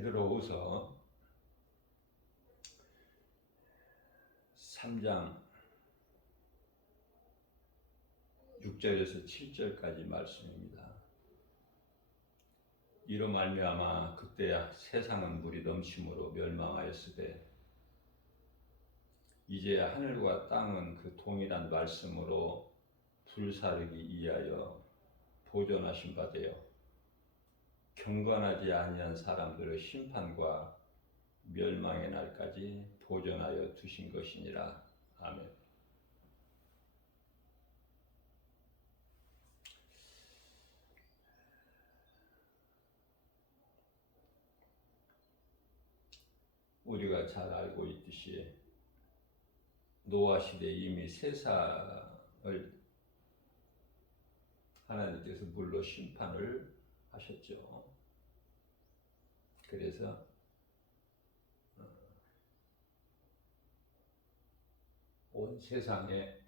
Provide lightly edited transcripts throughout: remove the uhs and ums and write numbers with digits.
베드로후서 3장 6절에서 7절까지 말씀입니다. 이로 말미암아 그때야 세상은 물이 넘침으로 멸망하였으되 이제야 하늘과 땅은 그 동일한 말씀으로 불사르기 위하여 보존하신 바 되어 경건하지 아니한 사람들의 심판과 멸망의 날까지 보존하여 두신 것이니라. 아멘. 우리가 잘 알고 있듯이 노아 시대에 이미 세상을 하나님께서 물로 심판을 하셨죠. 그래서 온 세상에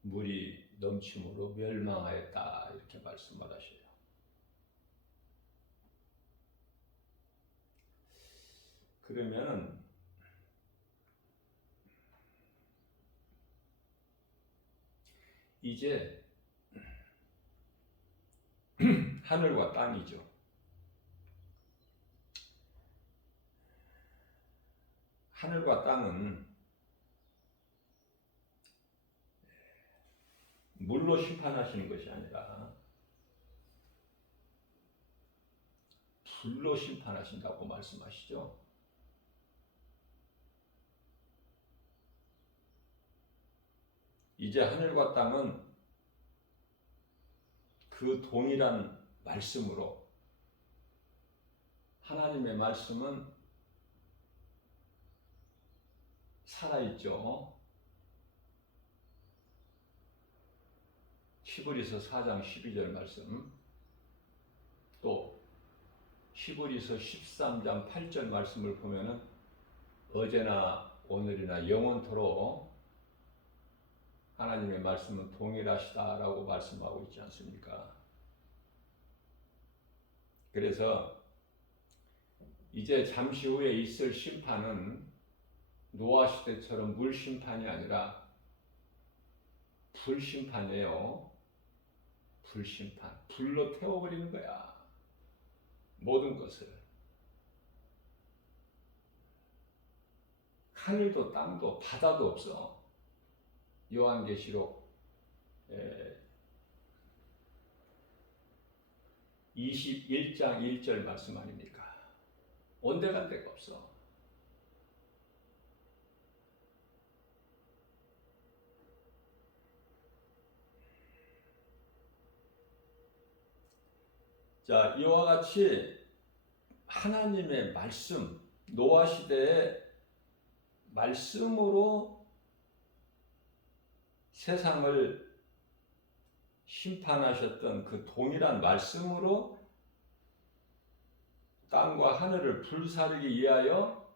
물이 넘침으로 멸망하였다 이렇게 말씀을 하셔요. 그러면 이제 하늘과 땅이죠. 하늘과 땅은 물로 심판하시는 것이 아니라 불로 심판하신다고 말씀하시죠. 이제 하늘과 땅은 그 동일한 말씀으로, 하나님의 말씀은 살아있죠. 히브리서 4장 12절 말씀, 또 히브리서 13장 8절 말씀을 보면은 어제나 오늘이나 영원토록 하나님의 말씀은 동일하시다라고 말씀하고 있지 않습니까? 그래서 이제 잠시 후에 있을 심판은 노아 시대처럼 물 심판이 아니라 불 심판이에요. 불 심판. 불로 태워버리는 거야. 모든 것을. 하늘도 땅도 바다도 없어. 요한계시록 21장 1절 말씀 아닙니까? 온데간 데가 없어. 자, 이와 같이 하나님의 말씀, 노아 시대의 말씀으로 세상을 심판하셨던 그 동일한 말씀으로 땅과 하늘을 불사르기 위하여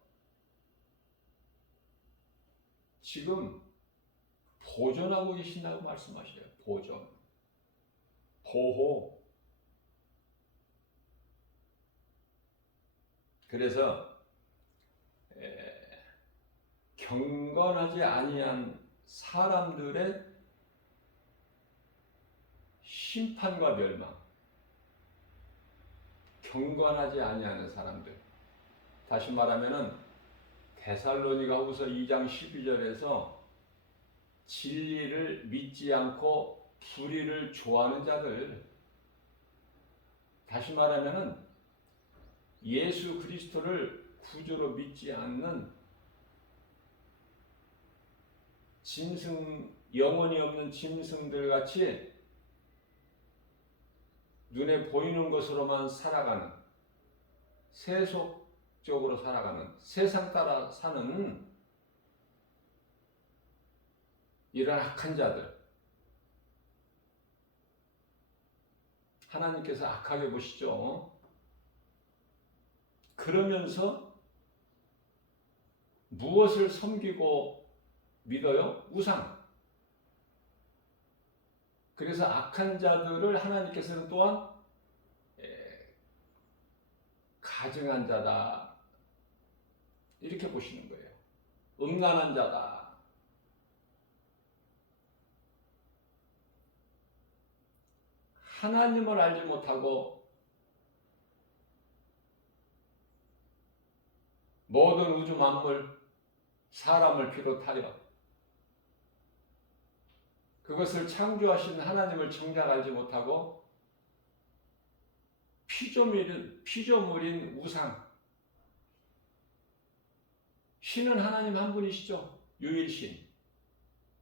지금 보존하고 계신다고 말씀하셔요. 보존, 보호. 그래서 경건하지 아니한 사람들의 심판과 멸망, 경건하지 아니하는 사람들, 다시 말하면은 데살로니가후서 2장 12절에서 진리를 믿지 않고 불의를 좋아하는 자들, 다시 말하면은 예수 그리스도를 구주로 믿지 않는 짐승, 영혼이 없는 짐승들 같이 눈에 보이는 것으로만 살아가는, 세속적으로 살아가는, 세상 따라 사는 이런 악한 자들, 하나님께서 악하게 보시죠. 그러면서 무엇을 섬기고 믿어요? 우상. 그래서 악한 자들을 하나님께서는 또한 가증한 자다. 이렇게 보시는 거예요. 음란한 자다. 하나님을 알지 못하고 모든 우주 만물, 사람을 비롯하여 그것을 창조하신 하나님을 정작 알지 못하고 피조물인 우상, 신은 하나님 한 분이시죠. 유일신.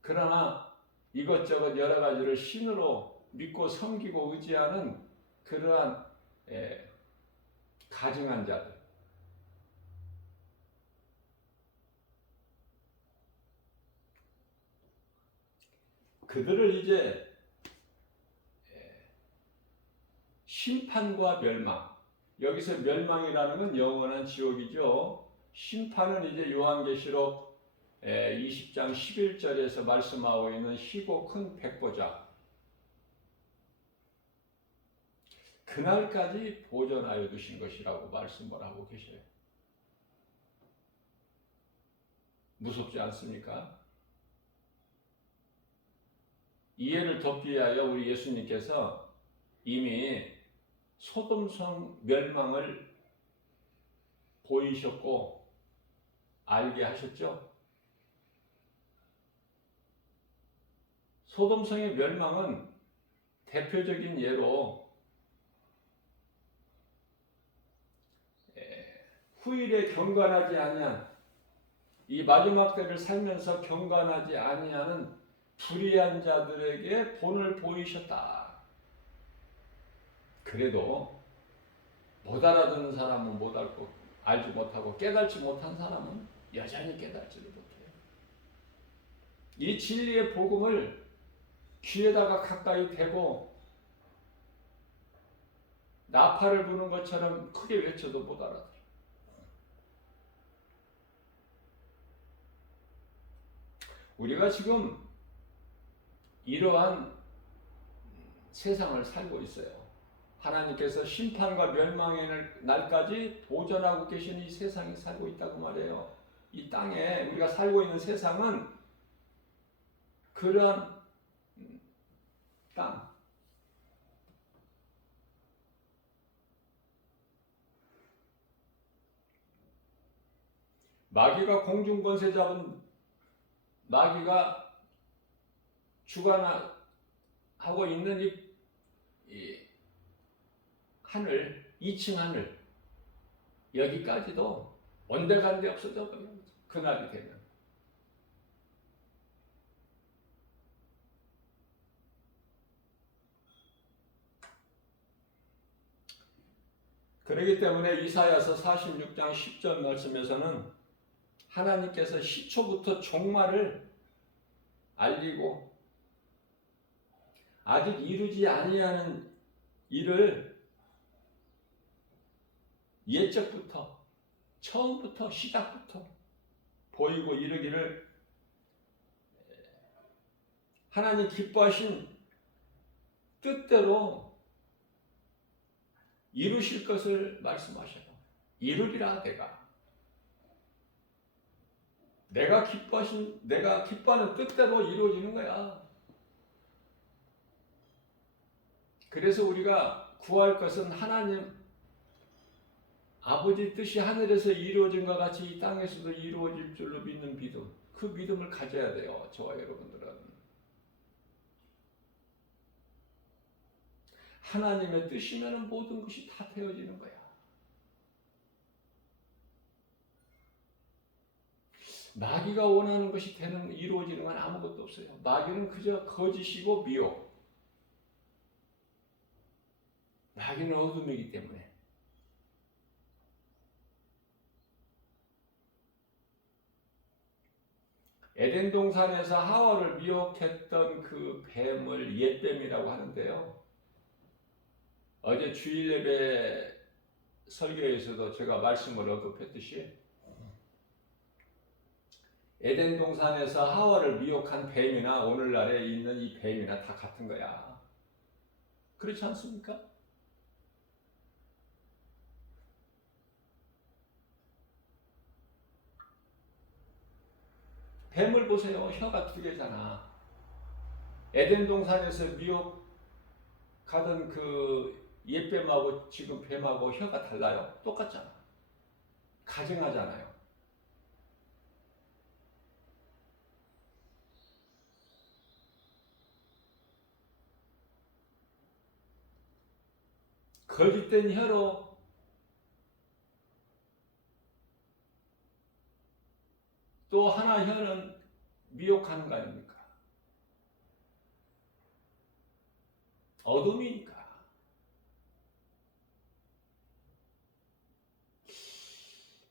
그러나 이것저것 여러 가지를 신으로 믿고 섬기고 의지하는 그러한 가증한 자들. 그들을 이제 심판과 멸망. 여기서 멸망이라는 건 영원한 지옥이죠. 심판은 이제 요한계시록 20장 11절에서 말씀하고 있는 희고 큰 백보자. 그날까지 보존하여 두신 것이라고 말씀을 하고 계셔요. 무섭지 않습니까? 이해를 돕기 위하여 우리 예수님께서 이미 소돔성 멸망을 보이셨고 알게 하셨죠. 소돔성의 멸망은 대표적인 예로 후일에 경건하지 아니한, 이 마지막 때를 살면서 경건하지 아니하는 불의한 자들에게 본을 보이셨다. 그래도 못 알아듣는 사람은 못 알고, 알지 못하고 깨달지 못한 사람은 여전히 깨달지를 못해요. 이 진리의 복음을 귀에다가 가까이 대고 나팔을 부는 것처럼 크게 외쳐도 못 알아들어요. 우리가 지금 이러한 세상을 살고 있어요. 하나님께서 심판과 멸망의 날까지 보존하고 계신 이 세상에 살고 있다고 말해요. 이 땅에 우리가 살고 있는 세상은 그러한 땅. 마귀가 공중권세 잡은 마귀가 주관하고 있는 이 하늘, 2층 하늘, 여기까지도 온데간데 없어져 버려요. 그날이 되면. 그렇기 때문에 이사야서 46장 10절 말씀에서는 하나님께서 시초부터 종말을 알리고 아직 이루지 아니하는 일을 예적부터, 처음부터, 시작부터 보이고 이르기를 하나님 기뻐하신 뜻대로 이루실 것을 말씀하셔요. 이루리라. 내가 기뻐하는 뜻대로 이루어지는 거야. 그래서 우리가 구할 것은 하나님 아버지 뜻이 하늘에서 이루어진 것 같이 이 땅에서도 이루어질 줄로 믿는 믿음. 그 믿음을 가져야 돼요. 저와 여러분들은. 하나님의 뜻이면 모든 것이 다 되어지는 거야. 마귀가 원하는 것이 이루어지는 건 아무것도 없어요. 마귀는 그저 거짓이고 미혹. 마귀는 어둠이기 때문에. 에덴 동산에서 하와를 미혹했던 그 뱀을 옛뱀이라고 하는데요. 어제 주일 예배 설교에서도 제가 말씀을 언급했듯이 에덴 동산에서 하와를 미혹한 뱀이나 오늘날에 있는 이 뱀이나 다 같은 거야. 그렇지 않습니까? 뱀을 보세요. 혀가 두 개잖아. 에덴 동산에서 미혹하던 그 옛뱀하고 지금 뱀하고 혀가 달라요? 똑같잖아. 가증하잖아요. 거짓된 혀로 또 하나 혀는 미혹하는 거 아닙니까? 어둠이니까.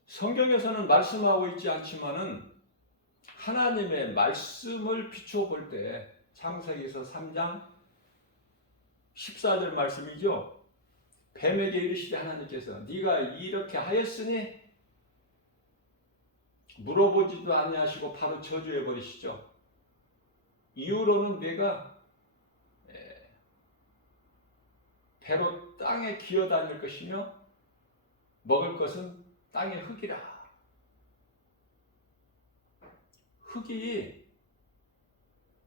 성경에서는 말씀하고 있지 않지만은 하나님의 말씀을 비춰볼 때 창세기에서 3장 14절 말씀이죠. 뱀에게 이르시되 하나님께서 네가 이렇게 하였으니 물어보지도 아니하시고 바로 저주해 버리시죠. 이후로는 내가 배로 땅에 기어다닐 것이며 먹을 것은 땅의 흙이라. 흙이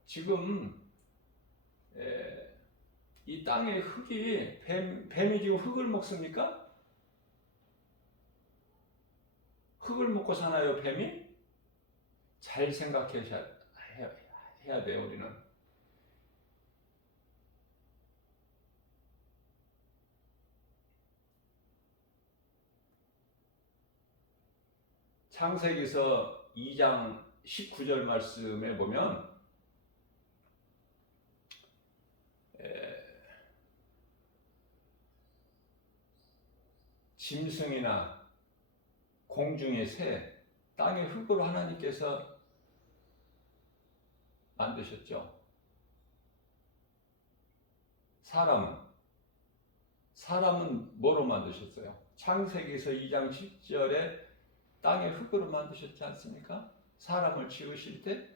지금 이 땅의 흙이 뱀이 지금 흙을 먹습니까? 흙을 먹고 사나요, 뱀이? 잘 생각해야 돼요, 우리는. 창세기서 2장 19절 말씀에 보면 짐승이나 공중의 새, 땅의 흙으로 하나님께서 만드셨죠. 사람은 뭐로 만드셨어요? 창세기서 2장 10절에 땅의 흙으로 만드셨지 않습니까? 사람을 지으실 때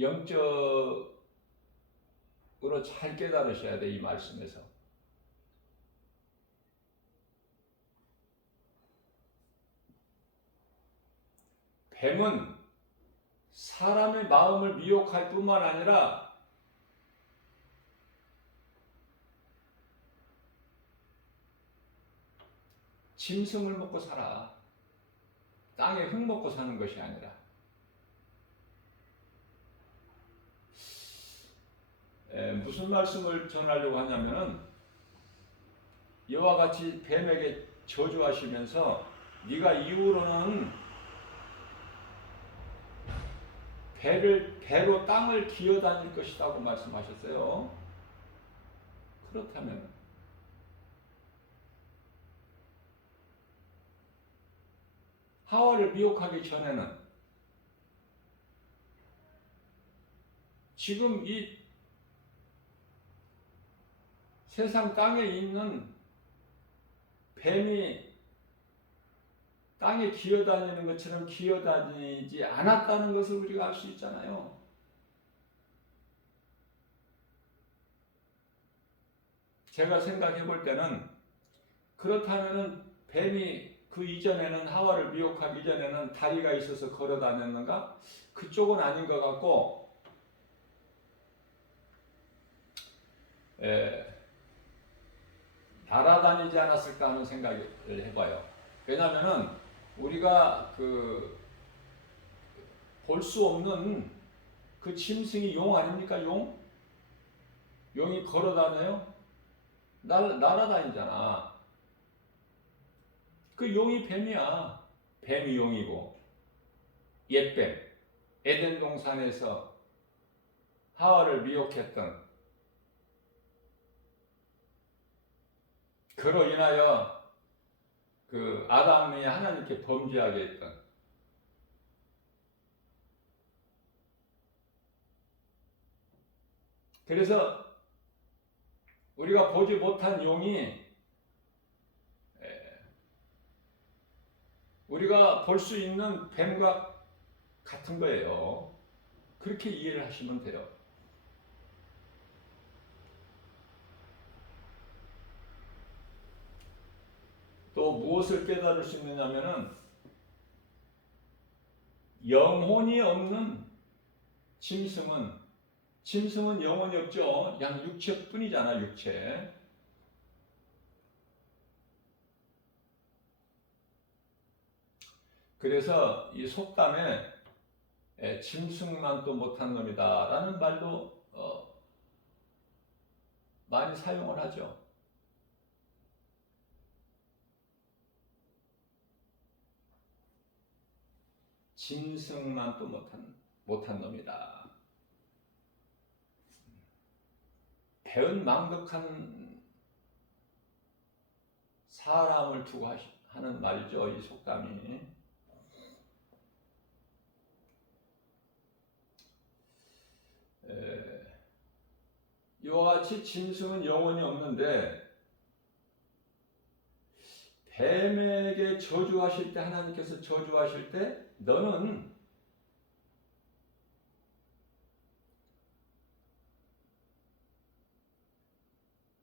영적으로 잘 깨달으셔야 돼, 이 말씀에서. 뱀은 사람의 마음을 미혹할 뿐만 아니라 짐승을 먹고 살아. 땅에 흙 먹고 사는 것이 아니라. 무슨 말씀을 전하려고 하냐면은 이와 같이 뱀에게 저주하시면서 네가 이후로는 배로 땅을 기어다닐 것이라고 말씀하셨어요. 그렇다면 하와를 미혹하기 전에는 지금 이 세상 땅에 있는 뱀이 땅에 기어다니는 것처럼 기어다니지 않았다는 것을 우리가 알 수 있잖아요. 제가 생각해 볼 때는 그렇다면은 뱀이 그 이전에는 하와를 미혹하기 전에는 다리가 있어서 걸어 다녔는가? 그쪽은 아닌 것 같고, 날아다니지 않았을까 하는 생각을 해봐요. 왜냐하면은 우리가 볼 수 없는 그 짐승이 용 아닙니까? 용이 걸어 다녀요? 날아다니잖아. 그 용이 뱀이야. 뱀이 용이고, 옛뱀, 에덴 동산에서 하와를 미혹했던, 그로 인하여 그 아담이 하나님께 범죄하게 했던, 그래서 우리가 보지 못한 용이 우리가 볼 수 있는 뱀과 같은 거예요. 그렇게 이해를 하시면 돼요. 또 무엇을 깨달을 수 있느냐면은 영혼이 없는 짐승은 영혼이 없죠. 그냥 육체뿐이잖아, 육체. 그래서 이 속담에 짐승만 또 못한 놈이다 라는 말도 많이 사용을 하죠. 짐승만 또 못한 놈이다. 배은망덕한 사람을 두고 하는 말이죠, 이 속담이. 이와 같이 짐승은 영혼이 없는데 뱀에게 저주하실 때, 하나님께서 저주하실 때 너는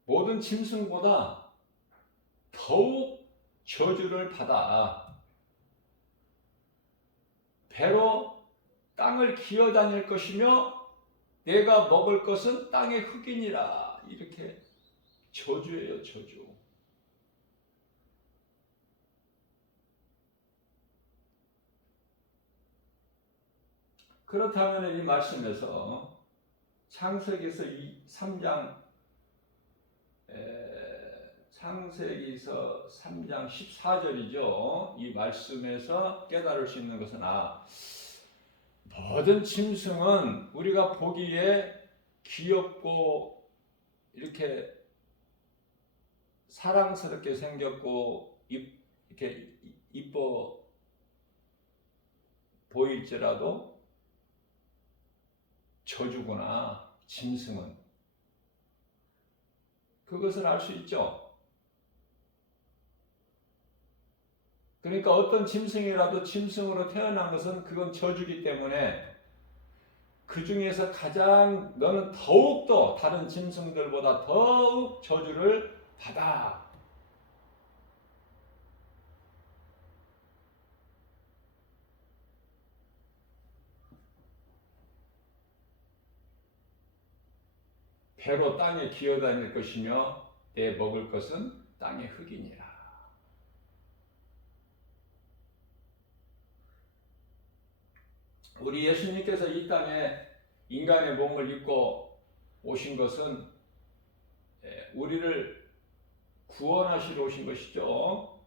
모든 짐승보다 더욱 저주를 받아 배로 땅을 기어다닐 것이며 내가 먹을 것은 땅의 흙이니라. 이렇게 저주예요, 저주. 그렇다면 이 말씀에서 창세기서 3장 창세기서 3장 14절이죠. 이 말씀에서 깨달을 수 있는 것은 모든 짐승은 우리가 보기에 귀엽고 이렇게 사랑스럽게 생겼고 이렇게 이뻐 보일지라도 저주구나, 짐승은. 그것을 알 수 있죠. 그러니까 어떤 짐승이라도 짐승으로 태어난 것은 그건 저주기 때문에 그 중에서 가장 너는 더욱더 다른 짐승들보다 더욱 저주를 받아. 배로 땅에 기어다닐 것이며 내 먹을 것은 땅의 흙이니라. 우리 예수님께서 이 땅에 인간의 몸을 입고 오신 것은 우리를 구원하시러 오신 것이죠.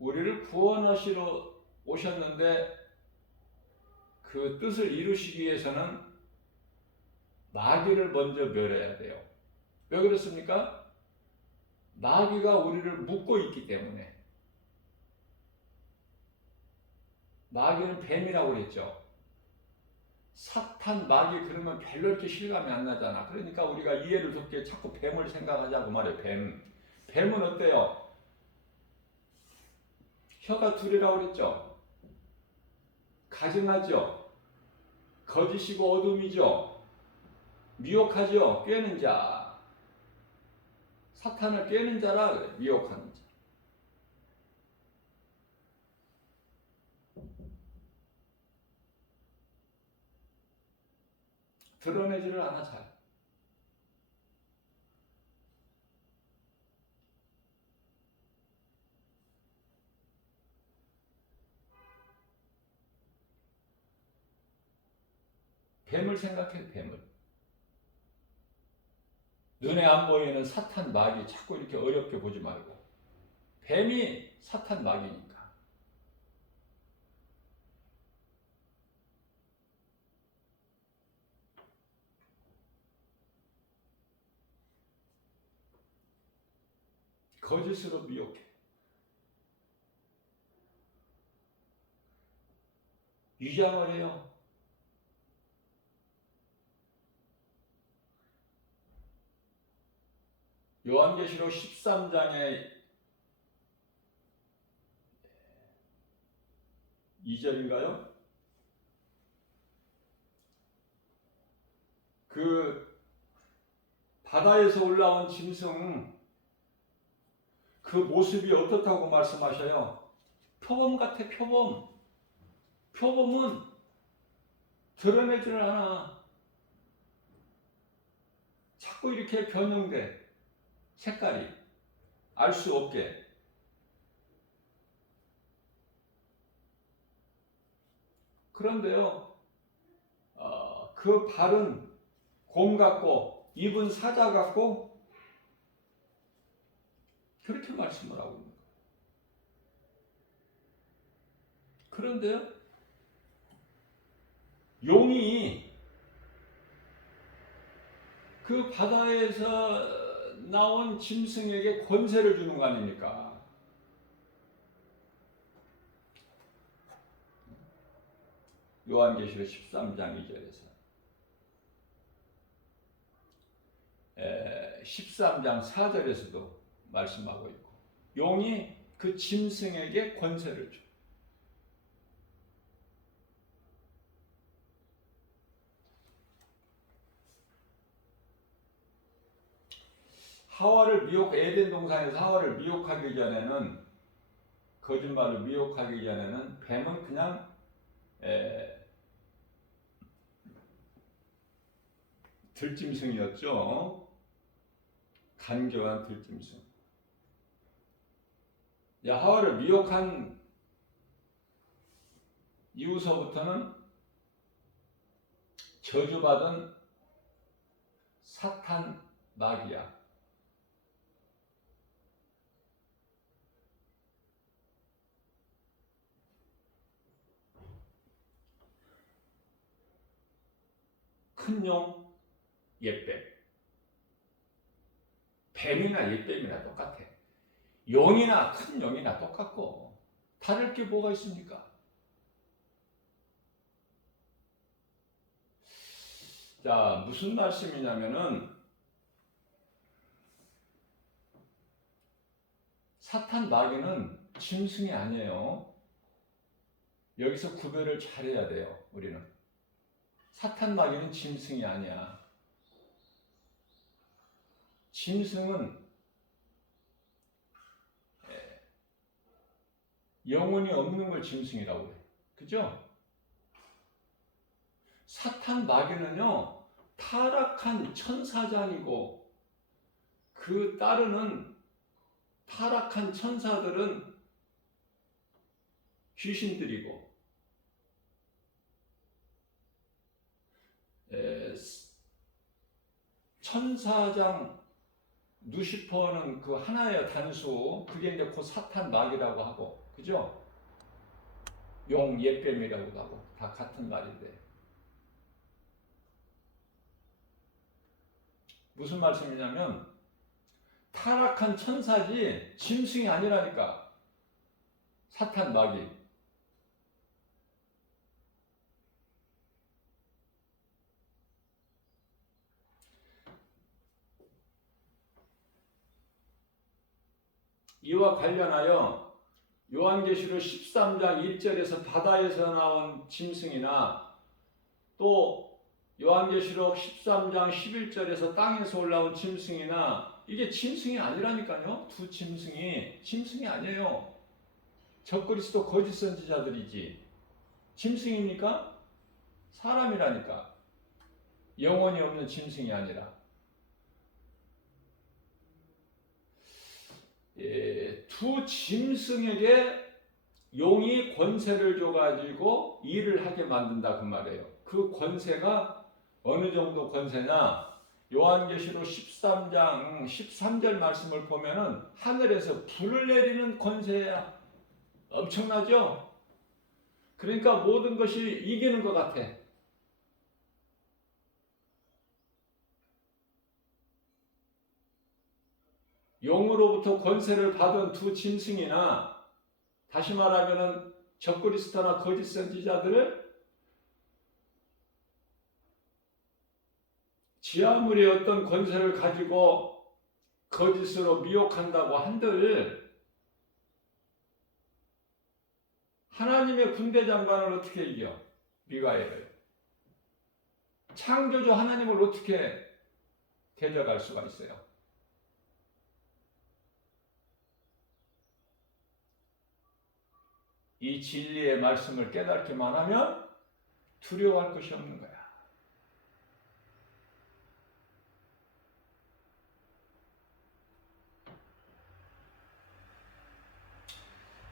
우리를 구원하시러 오셨는데 그 뜻을 이루시기 위해서는 마귀를 먼저 멸해야 돼요. 왜 그렇습니까? 마귀가 우리를 묶고 있기 때문에. 마귀는 뱀이라고 그랬죠. 사탄, 마귀 그러면 별로 이렇게 실감이 안 나잖아. 그러니까 우리가 이해를 돕게 자꾸 뱀을 생각하자고 말해. 뱀은 어때요? 혀가 둘이라고 그랬죠. 가증하죠. 거짓이고 어둠이죠. 미혹하죠. 꿰는 자. 사탄을 꿰는 자라 그래. 미혹하는 자. 드러내지를 않아 잘. 뱀을 생각해, 뱀을. 눈에 안 보이는 사탄, 마귀 자꾸 이렇게 어렵게 보지 말고. 뱀이 사탄, 마귀니까. 거짓으로 미혹해. 위장을 해요. 요한계시록 13장의 2절인가요? 그 바다에서 올라온 짐승 그 모습이 어떻다고 말씀하셔요? 표범 같아, 표범. 표범은 드러내지를 않아. 자꾸 이렇게 변형돼. 색깔이 알 수 없게. 그런데요, 그 발은 곰 같고 입은 사자 같고 그렇게 말씀을 하고 있는 거예요. 그런데요, 용이 그 바다에서 나온 짐승에게 권세를 주는 거 아닙니까? 요한계시록 13장 2절에서 13장 4절에서도 말씀하고 있고, 용이 그 짐승에게 권세를 줘. 하와를 에덴 동산에서 하와를 미혹하기 전에는, 거짓말로 미혹하기 전에는 뱀은 그냥 들짐승이었죠. 간교한 들짐승. 하와를 미혹한 이후서부터는 저주받은 사탄 마귀야. 큰 용, 옛뱀. 뱀이나 옛뱀이나 똑같아. 용이나 큰 용이나 똑같고 다를 게 뭐가 있습니까? 자, 무슨 말씀이냐면은 사탄 마귀는 짐승이 아니에요. 여기서 구별을 잘해야 돼요. 우리는 사탄 마귀는 짐승이 아니야. 짐승은 영혼이 없는 걸 짐승이라고 해요. 그죠? 사탄 마귀는요, 타락한 천사장이고 그 따르는 타락한 천사들은 귀신들이고, 천사장 루시퍼는 그 하나의 단수, 그게 이제 곧 사탄 마귀라고 하고, 그죠? 용, 옛뱀이라고도 하고 다 같은 말인데, 무슨 말씀이냐면 타락한 천사지 짐승이 아니라니까. 사탄 마귀. 이와 관련하여 요한계시록 13장 1절에서 바다에서 나온 짐승이나, 또 요한계시록 13장 11절에서 땅에서 올라온 짐승이나, 이게 짐승이 아니라니까요. 두 짐승이 아니에요. 적그리스도 거짓 선지자들이지. 짐승입니까? 사람이라니까. 영혼이 없는 짐승이 아니라. 두 짐승에게 용이 권세를 줘가지고 일을 하게 만든다 그 말이에요. 그 권세가 어느 정도 권세냐? 요한계시록 13장 13절 말씀을 보면은 하늘에서 불을 내리는 권세야. 엄청나죠? 그러니까 모든 것이 이기는 것 같아. 용으로부터 권세를 받은 두 짐승이나, 다시 말하면 적그리스도나 거짓 선지자들을 지 아무리 어떤 권세를 가지고 거짓으로 미혹한다고 한들 하나님의 군대 장관을 어떻게 이겨? 미가엘을. 창조주 하나님을 어떻게 대적할 수가 있어요? 이 진리의 말씀을 깨닫기만 하면 두려워할 것이 없는 거야.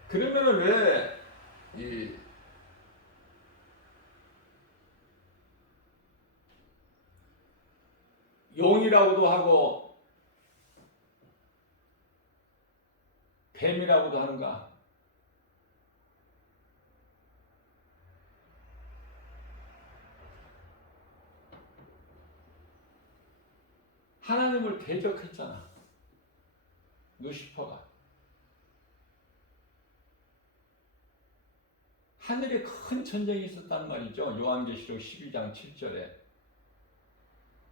그러면은 왜 이 용이라고도 하고 뱀이라고도 하는가? 하나님을 대적했잖아. 루시퍼가. 하늘에 큰 전쟁이 있었단 말이죠. 요한계시록 12장 7절에.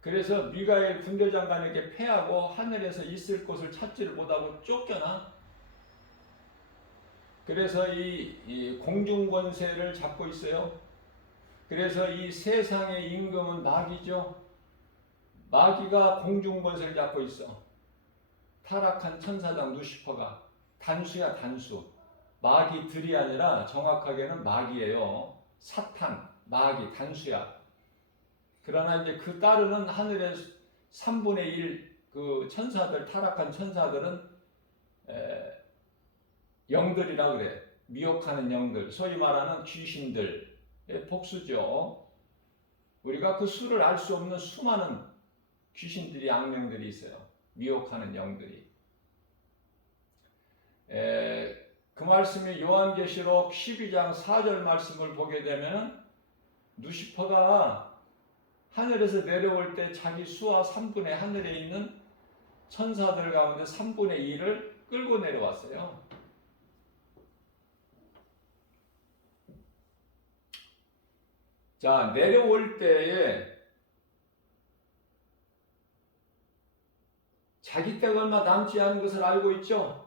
그래서 미가엘 군대장관에게 패하고 하늘에서 있을 곳을 찾지를 못하고 쫓겨나. 그래서 이 공중권세를 잡고 있어요. 그래서 이 세상의 임금은 마귀죠. 마귀가 공중권세를 잡고 있어. 타락한 천사장 루시퍼가. 단수야, 단수. 마귀들이 아니라 정확하게는 마귀예요. 사탄, 마귀, 단수야. 그러나 이제 그 따르는 하늘의 3분의 1 그 천사들, 타락한 천사들은 영들이라 그래. 미혹하는 영들, 소위 말하는 귀신들의 복수죠. 우리가 그 수를 알 수 없는 수많은 귀신들이, 악령들이 있어요. 미혹하는 영들이. 그 말씀이 요한계시록 12장 4절 말씀을 보게 되면 루시퍼가 하늘에서 내려올 때 자기 수와 3분의 하늘에 있는 천사들 가운데 3분의 1을 끌고 내려왔어요. 자, 내려올 때에 자기 때가 얼마 남지 않은 것을 알고 있죠?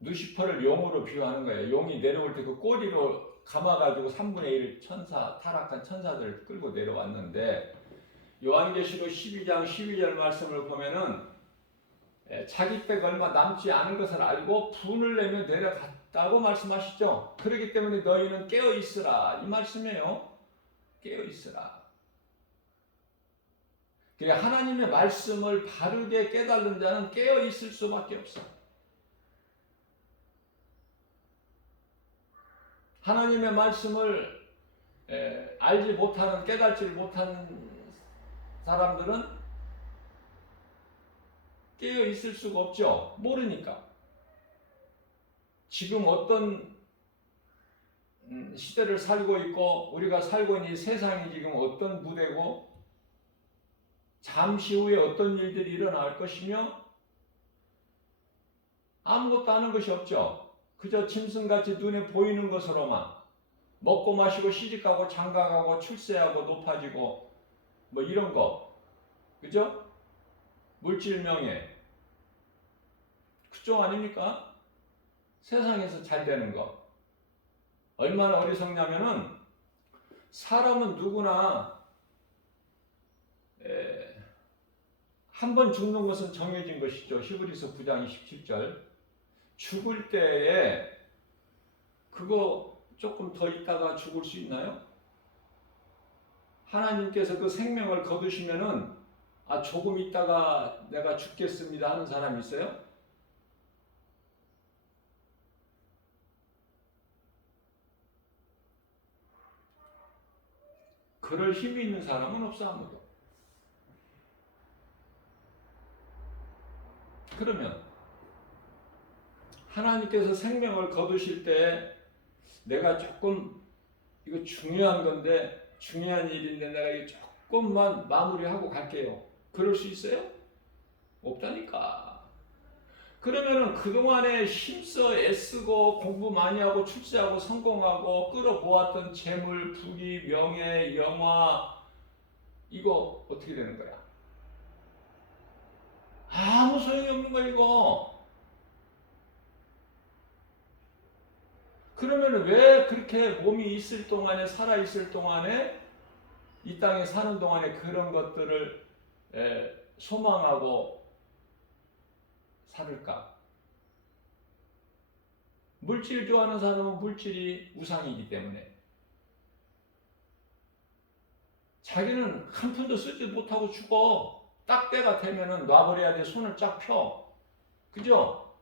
루시퍼를 용으로 비유하는 거예요. 용이 내려올 때 그 꼬리로 감아가지고 3분의 1 천사, 타락한 천사들을 끌고 내려왔는데, 요한계시록 12장 12절 말씀을 보면은 자기 때가 얼마 남지 않은 것을 알고 분을 내며 내려갔다고 말씀하시죠. 그렇기 때문에 너희는 깨어있으라, 이 말씀이에요. 깨어있으라. 그래, 하나님의 말씀을 바르게 깨달은 자는 깨어있을 수밖에 없어. 하나님의 말씀을 알지 못하는, 깨닫지 못하는 사람들은 깨어 있을 수가 없죠. 모르니까. 지금 어떤 시대를 살고 있고 우리가 살고 있는 이 세상이 지금 어떤 무대고 잠시 후에 어떤 일들이 일어날 것이며 아무것도 아는 것이 없죠. 그저 짐승같이 눈에 보이는 것으로만 먹고 마시고 시집가고 장가가고 출세하고 높아지고 뭐 이런 거, 그죠? 물질 명예 그쪽 아닙니까? 세상에서 잘 되는 거. 얼마나 어리석냐면은 사람은 누구나 한 번 죽는 것은 정해진 것이죠. 히브리서 9장 27절. 죽을 때에 그거 조금 더 있다가 죽을 수 있나요? 하나님께서 그 생명을 거두시면은 조금 있다가 내가 죽겠습니다 하는 사람 있어요? 그럴 힘이 있는 사람은 없어, 아무도. 그러면 하나님께서 생명을 거두실 때 내가 조금 이거 중요한 건데 중요한 일인데 내가 이거 조금만 마무리하고 갈게요. 그럴 수 있어요? 없다니까. 그러면은 그동안에 힘써 애쓰고 공부 많이 하고 출세하고 성공하고 끌어모았던 재물, 부귀, 명예, 영화 이거 어떻게 되는 거야? 아무 소용이 없는 거야 이거. 그러면 왜 그렇게 몸이 있을 동안에, 살아있을 동안에, 이 땅에 사는 동안에 그런 것들을 소망하고 살을까? 물질 좋아하는 사람은 물질이 우상이기 때문에, 자기는 한 푼도 쓰지 못하고 죽어. 딱 때가 되면은 놔버려야 돼. 손을 쫙 펴. 그죠?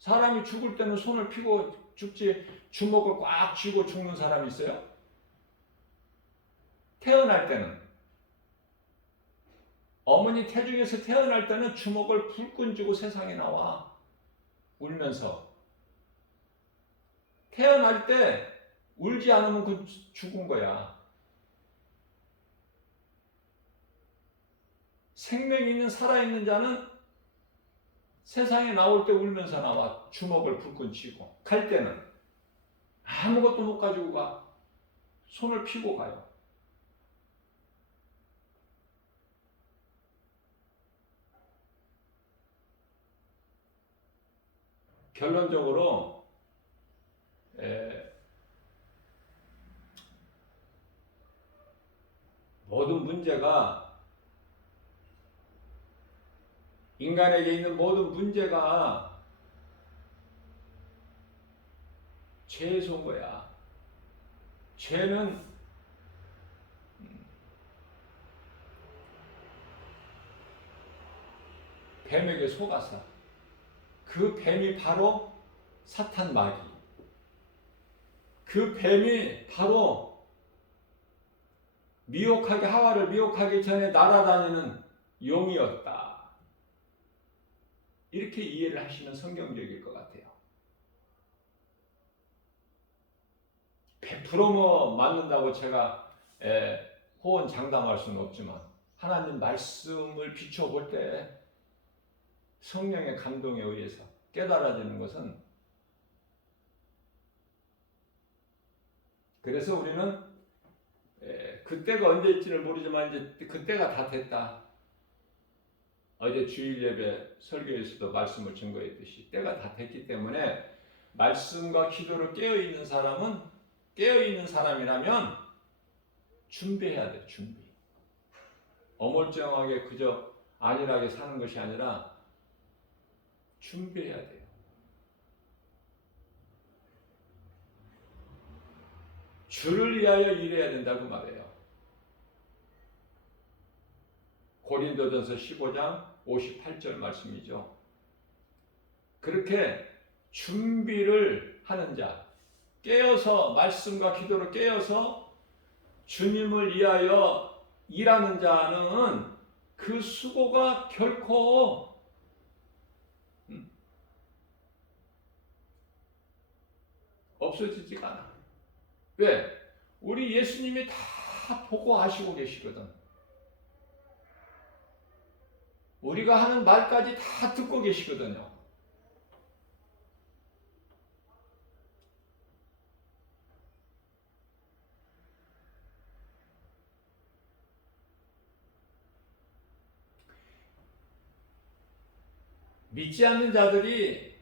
사람이 죽을 때는 손을 펴고 죽지, 주먹을 꽉 쥐고 죽는 사람이 있어요? 태어날 때는, 어머니 태중에서 태어날 때는 주먹을 불끈 쥐고 세상에 나와. 울면서. 태어날 때 울지 않으면 그 죽은 거야. 생명이 있는 살아있는 자는 세상에 나올 때 울면서 나와. 주먹을 불끈 쥐고. 갈 때는 아무것도 못 가지고 가. 손을 펴고 가요. 결론적으로 모든 문제가, 인간에게 있는 모든 문제가 죄에서 온 거야. 죄는 뱀에게 속았어. 그 뱀이 바로 사탄 마귀. 그 뱀이 바로 하와를 미혹하기 전에 날아다니는 용이었다. 이렇게 이해를 하시면 성경적일 것 같아요. 100% 뭐 맞는다고 제가 호언장담할 수는 없지만, 하나님 말씀을 비춰볼 때 성령의 감동에 의해서 깨달아지는 것은, 그래서 우리는 그때가 언제일지를 모르지만 이제 그때가 다 됐다. 어제 주일 예배 설교에서도 말씀을 증거했듯이 때가 다 됐기 때문에, 말씀과 기도로 깨어있는 사람이라면 준비해야 돼. 준비. 어물쩡하게 그저 안일하게 사는 것이 아니라 준비해야 돼요. 주를 위하여 일해야 된다고 말해요. 고린도전서 15장 58절 말씀이죠. 그렇게 준비를 하는 자, 깨어서 말씀과 기도로 깨어서 주님을 위하여 일하는 자는 그 수고가 결코 없어지지가 않아. 왜? 우리 예수님이 다 보고 아시고 계시거든. 우리가 하는 말까지 다 듣고 계시거든요. 믿지 않는 자들이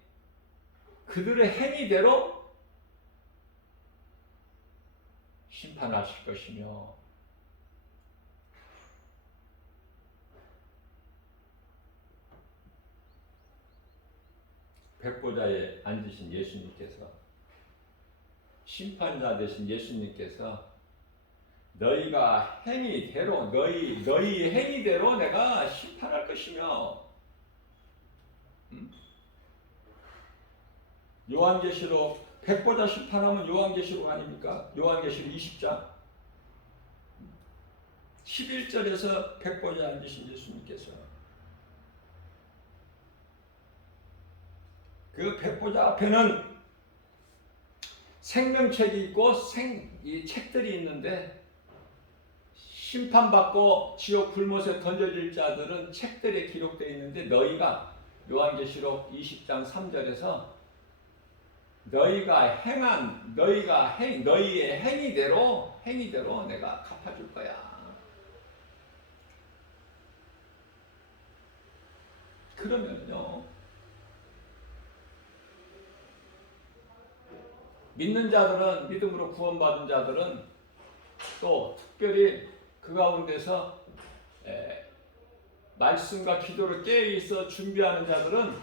그들의 행위대로 심판하실 것이며, 백보자에 앉으신 예수님께서, 심판자 되신 예수님께서 너희가 행위대로, 너희 행위대로 내가 심판할 것이며, 요한계시록, 백보자 심판하면 요한계시록 아닙니까? 요한계시록 20장 11절에서 백보자 앉으신 예수님께서, 그 백보자 앞에는 생명책이 있고 이 책들이 있는데, 심판받고 지옥 불못에 던져질 자들은 책들에 기록되어 있는데, 너희가, 요한계시록 20장 3절에서 너희의 행위대로 내가 갚아줄 거야. 그러면요, 믿는 자들은, 믿음으로 구원받은 자들은 또 특별히 그 가운데서 말씀과 기도를 깨어있어 준비하는 자들은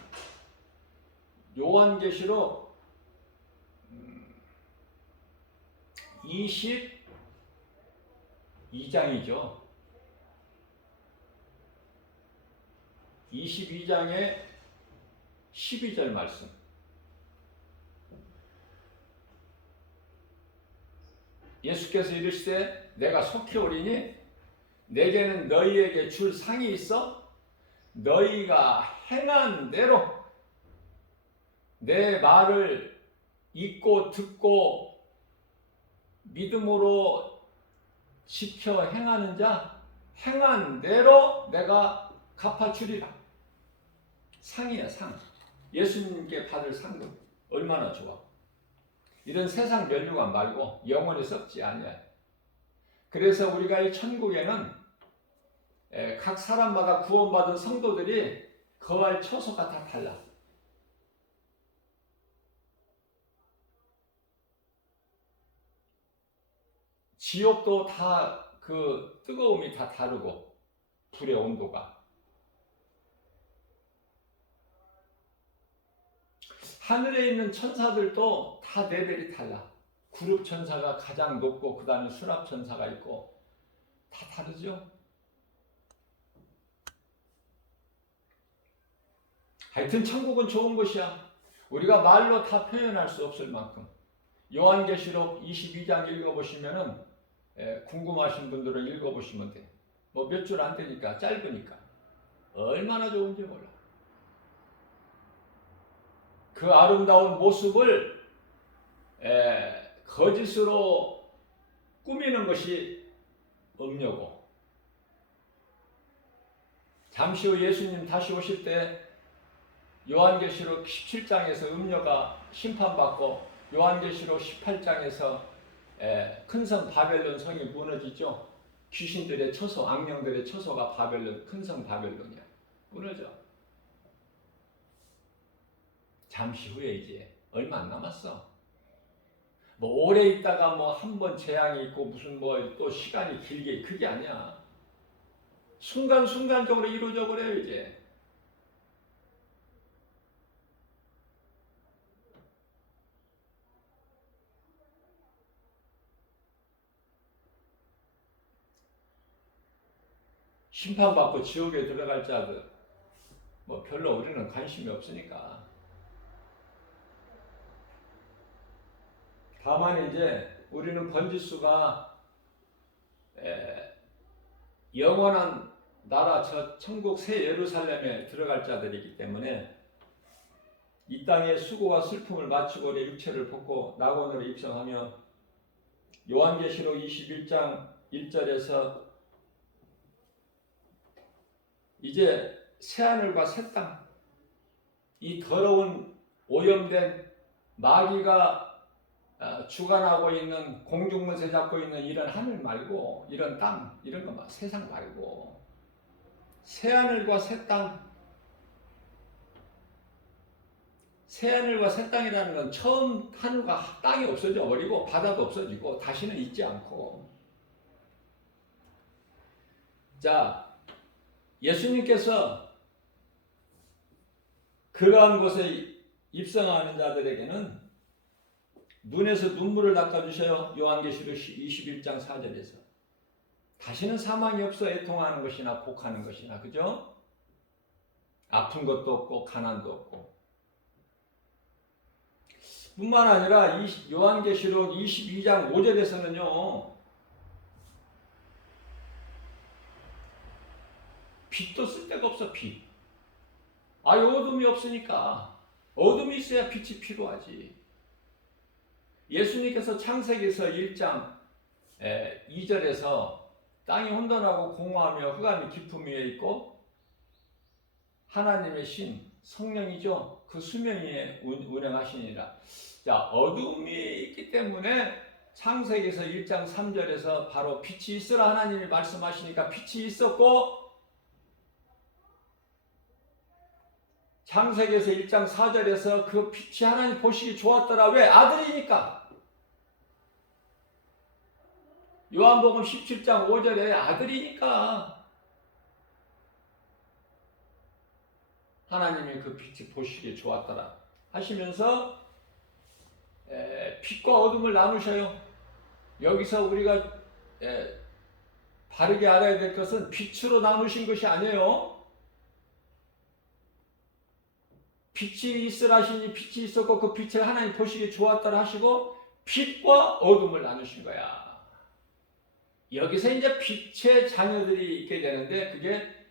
요한계시록 20 2장이죠. 22장의 12절 말씀. 예수께서 이르시되 내가 속히 오리니 내게는 너희에게 줄 상이 있어 너희가 행한 대로 내 말을 읽고 듣고 믿음으로 지켜 행하는 자 행한 대로 내가 갚아주리라. 상이야, 상. 예수님께 받을 상금 얼마나 좋아. 이런 세상 면류관 말고 영원히 썩지 아니야. 그래서 우리가 이 천국에는 각 사람마다 구원받은 성도들이 거할 처소가 다 달라. 지옥도 다 그 뜨거움이 다 다르고 불의 온도가. 하늘에 있는 천사들도 다 레벨이 달라. 구룹 천사가 가장 높고 그 다음에 수납 천사가 있고 다 다르죠. 하여튼 천국은 좋은 곳이야. 우리가 말로 다 표현할 수 없을 만큼. 요한계시록 22장 읽어보시면은 궁금하신 분들은 읽어보시면 돼. 뭐 몇 줄 안 되니까 짧으니까 얼마나 좋은지 몰라. 그 아름다운 모습을 거짓으로 꾸미는 것이 음녀고, 잠시 후 예수님 다시 오실 때 요한계시록 17장에서 음녀가 심판받고 요한계시록 18장에서 큰 성 바벨론 성이 무너지죠. 귀신들의 처소, 악령들의 처소가 바벨론, 큰 성 바벨론이야. 무너져. 잠시 후에 이제 얼마 안 남았어. 뭐 오래 있다가 뭐 한 번 재앙이 있고 무슨 뭐 또 시간이 길게, 그게 아니야. 순간순간적으로 이루어져 버려요 이제. 심판받고 지옥에 들어갈 자들 뭐 별로 우리는 관심이 없으니까. 다만 이제 우리는 번지수가 영원한 나라 저 천국 새 예루살렘에 들어갈 자들이기 때문에 이 땅의 수고와 슬픔을 마치고 내 육체를 벗고 낙원으로 입성하며 요한계시록 21장 1절에서 이제 새하늘과 새 땅, 이 더러운 오염된 마귀가 주관하고 있는 공중문세 잡고 있는 이런 하늘 말고 이런 땅, 이런 거 세상 말고 새하늘과 새 땅. 새하늘과 새 땅이라는 건 처음 하늘과 땅이 없어져 버리고 바다도 없어지고 다시는 있지 않고. 자, 예수님께서 그러한 곳에 입성하는 자들에게는 눈에서 눈물을 닦아주셔요. 요한계시록 21장 4절에서. 다시는 사망이 없어 애통하는 것이나 복하는 것이나, 그죠? 아픈 것도 없고 가난도 없고. 뿐만 아니라 요한계시록 22장 5절에서는요. 빛도 쓸 데가 없어. 빛. 어둠이 없으니까. 어둠이 있어야 빛이 필요하지. 예수님께서 창세기에서 1장 2절에서 땅이 혼돈하고 공허하며 흑암이 깊음 위에 있고 하나님의 신 성령이죠. 그 수면 위에 운행하시니라. 자, 어둠이 있기 때문에 창세기에서 1장 3절에서 바로 빛이 있으라 하나님이 말씀하시니까 빛이 있었고, 창세기에서 1장 4절에서 그 빛이 하나님 보시기 좋았더라. 왜? 아들이니까. 요한복음 17장 5절에 아들이니까 하나님이 그 빛이 보시기 좋았더라 하시면서 빛과 어둠을 나누셔요. 여기서 우리가 바르게 알아야 될 것은 빛으로 나누신 것이 아니에요. 빛이 있으라 하시니 빛이 있었고 그 빛을 하나님 보시기에 좋았더라 하시고 빛과 어둠을 나누신 거야. 여기서 이제 빛의 자녀들이 있게 되는데 그게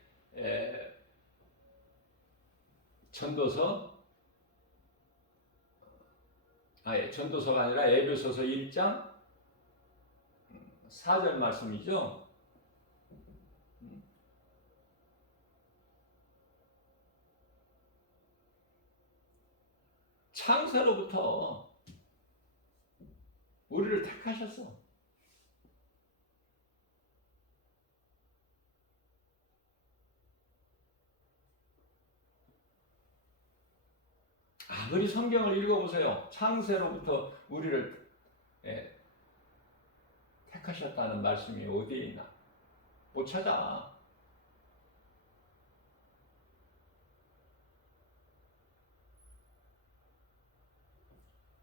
전도서가 아니라 에베소서 1장 4절 말씀이죠. 창세로부터 우리를 택하셨어. 아무리 성경을 읽어보세요. 창세로부터 우리를 택하셨다는 말씀이 어디에 있나? 못 찾아.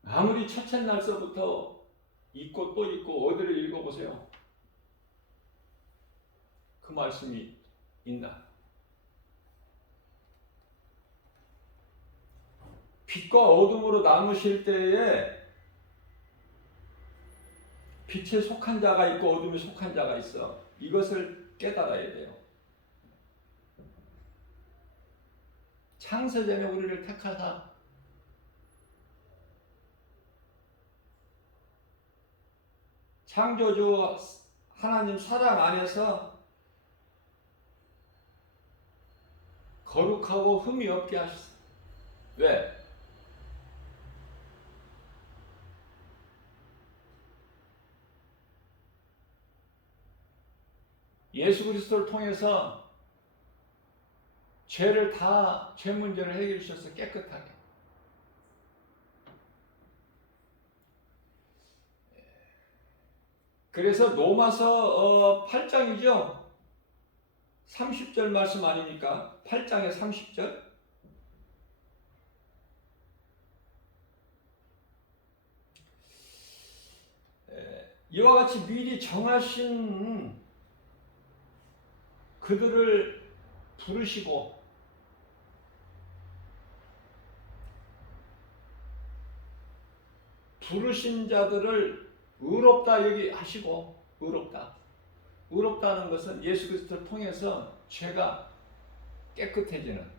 아무리 첫째 날서부터 있고 또 있고 어디를 읽어보세요. 그 말씀이 있나? 빛과 어둠으로 나누실 때에 빛에 속한 자가 있고 어둠에 속한 자가 있어. 이것을 깨달아야 돼요. 창세전에 우리를 택하사 창조주 하나님 사랑 안에서 거룩하고 흠이 없게 하셨어. 왜? 예수 그리스도를 통해서 죄 문제를 해결해 주셔서 깨끗하게. 그래서 로마서 8장이죠. 30절 말씀 아닙니까? 8장의 30절. 이와 같이 미리 정하신 그들을 부르시고 부르신 자들을 의롭다 여기 하시고 의롭다는 것은 예수 그리스도를 통해서 죄가 깨끗해지는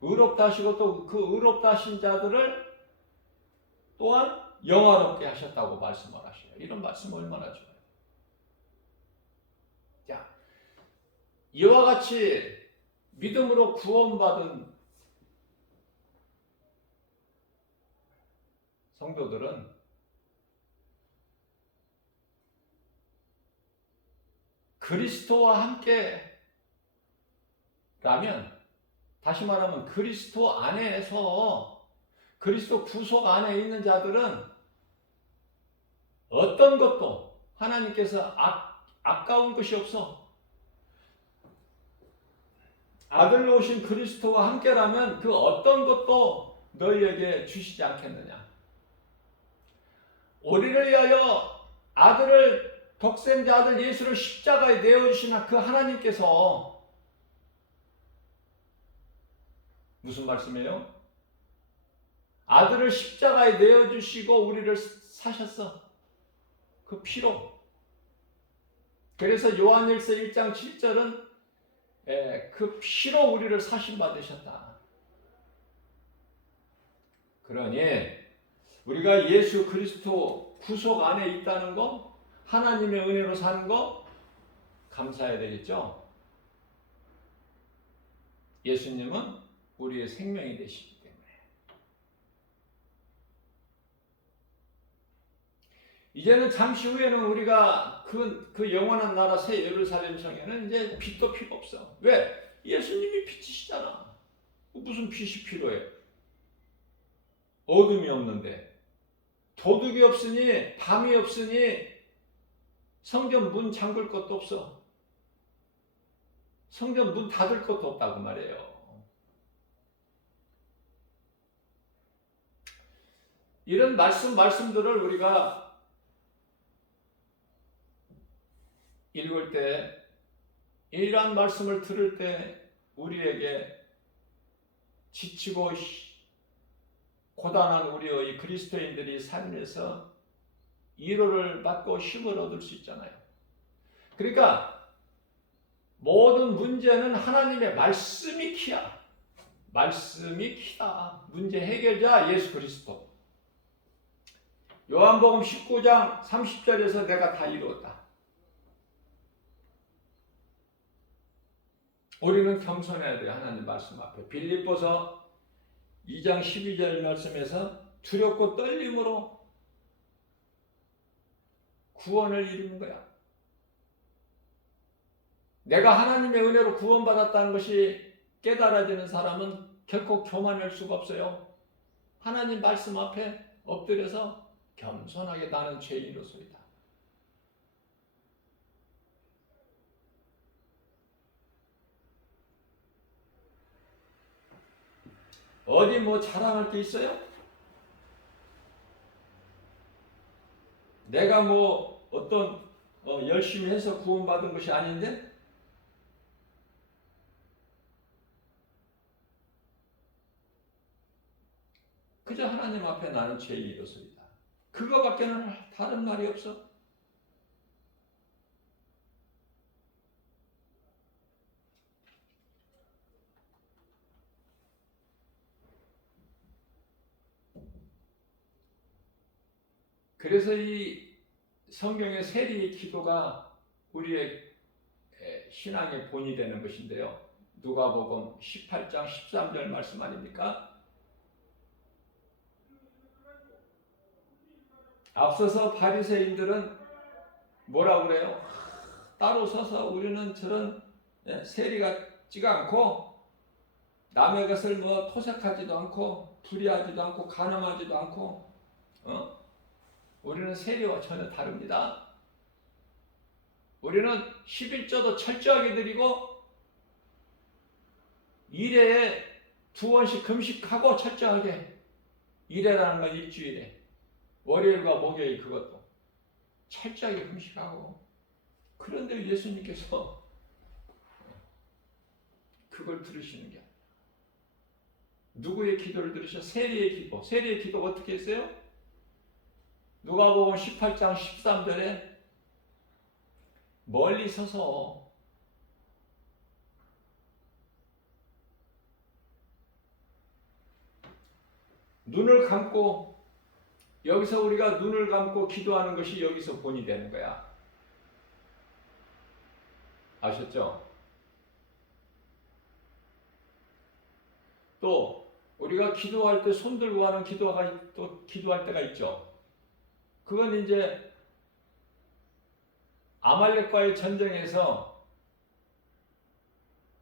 의롭다 하시고 또 그 의롭다 하신 자들을 또한 영화롭게 하셨다고 말씀을 하셔요. 이런 말씀 얼마나 좋아요. 자, 이와 같이 믿음으로 구원받은 성도들은 그리스도와 함께 라면, 다시 말하면 그리스도 안에서 그리스도 구속 안에 있는 자들은 어떤 것도 하나님께서 아까운 것이 없어. 아들로 오신 그리스도와 함께라면 그 어떤 것도 너희에게 주시지 않겠느냐. 우리를 위하여 독생자 아들 예수를 십자가에 내어주신 그 하나님께서 무슨 말씀이에요? 아들을 십자가에 내어주시고 우리를 사셨어. 그 피로. 그래서 요한일서 1장 7절은 그 피로 우리를 사심받으셨다. 그러니 우리가 예수 그리스도 구속 안에 있다는 거, 하나님의 은혜로 사는 거 감사해야 되겠죠? 예수님은 우리의 생명이 되시기 때문에. 이제는 잠시 후에는 우리가 그 영원한 나라 새 예루살렘 성에는 이제 빛도 필요 없어. 왜? 예수님이 빛이시잖아. 무슨 빛이 필요해? 어둠이 없는데. 도둑이 없으니, 밤이 없으니 성전 문 잠글 것도 없어. 성전 문 닫을 것도 없다고 말해요. 이런 말씀들을 우리가 읽을 때, 이러한 말씀을 들을 때 우리에게 지치고 고단한 우리의 그리스도인들이 삶에서 위로를 받고 힘을 얻을 수 있잖아요. 그러니까 모든 문제는 하나님의 말씀이 키야. 말씀이 키다. 문제 해결자 예수 그리스도. 요한복음 19장 30절에서 내가 다 이루었다. 우리는 겸손해야 돼요. 하나님 말씀 앞에. 빌립보서 2장 12절 말씀에서 두렵고 떨림으로 구원을 이루는 거야. 내가 하나님의 은혜로 구원받았다는 것이 깨달아지는 사람은 결코 교만할 수가 없어요. 하나님 말씀 앞에 엎드려서 겸손하게 나는 죄인으로소이다. 어디 뭐 자랑할 게 있어요? 내가 뭐 어떤 열심히 해서 구원받은 것이 아닌데? 그저 하나님 앞에 나는 죄인이로소이다. 그거밖에는 다른 말이 없어. 그래서 이 성경의 세리 기도가 우리의 신앙의 본이 되는 것인데요. 누가복음 18장 13절 말씀 아닙니까? 앞서서 바리새인들은 뭐라고 그래요? 따로 서서 우리는 저런 세리 같지가 않고 남의 것을 뭐 토색하지도 않고 불의하지도 않고 간음하지도 않고 우리는 세리와 전혀 다릅니다. 우리는 11조도 철저하게 드리고 일회에 2번씩 금식하고 철저하게 일회라는 건 일주일에 월요일과 목요일 그것도 철저하게 금식하고 그런데 예수님께서 그걸 들으시는 게 아니에요. 누구의 기도를 들으셔? 세리의 기도. 세리의 기도 어떻게 했어요? 누가복음 18장 13절에 멀리 서서 눈을 감고 여기서 우리가 눈을 감고 기도하는 것이 여기서 본이 되는 거야. 아셨죠? 또 우리가 기도할 때 손 들고 하는 기도가 또 기도할 때가 있죠. 그건 이제 아말렉과의 전쟁에서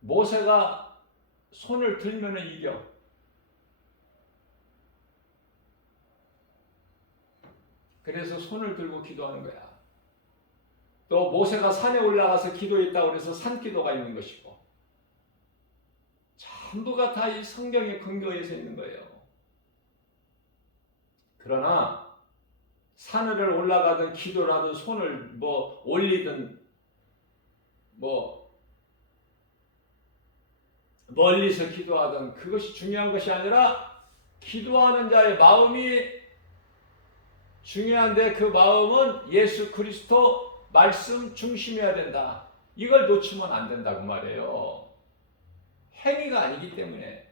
모세가 손을 들면 이겨. 그래서 손을 들고 기도하는 거야. 또 모세가 산에 올라가서 기도했다고 해서 산기도가 있는 것이고 전부가 다 이 성경의 근거에서 있는 거예요. 그러나 산을 올라가든 기도라든 손을 뭐 올리든 뭐 멀리서 기도하든 그것이 중요한 것이 아니라 기도하는 자의 마음이 중요한데 그 마음은 예수 그리스도 말씀 중심이어야 된다. 이걸 놓치면 안 된다고 말이에요. 행위가 아니기 때문에